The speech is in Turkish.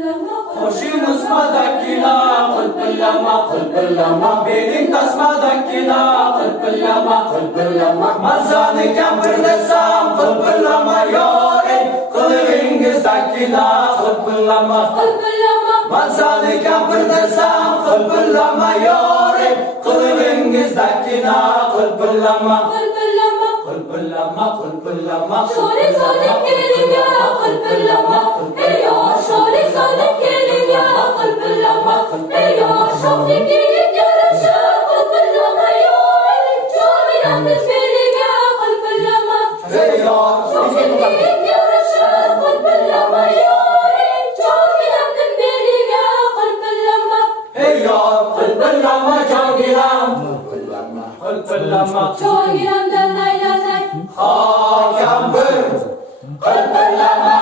Hoşum ısmadakina kılpıllama benim tasmadakina kılpıllama Mazanı kampırdasam kılpıllama yore kılığınızdakina kılpıllama Mazanı kampırdasam kılpıllama yore kılığınızdakina kılpıllama Şöyle salıp gelin ya kılpıllama Hey ya şöyle salıp gelin ya kılpıllama Hey ya şoflik gelip yarışa kılpıllama Şöyle yalnız gelin ya kılpıllama Şoflik gelip yarışa kılpıllama Şöyle yalnız gelin ya kılpıllama Hey ya kılpıllama çogiram kılpıllama Çoğiramdan lay lay lay Hakan bir kılpıllama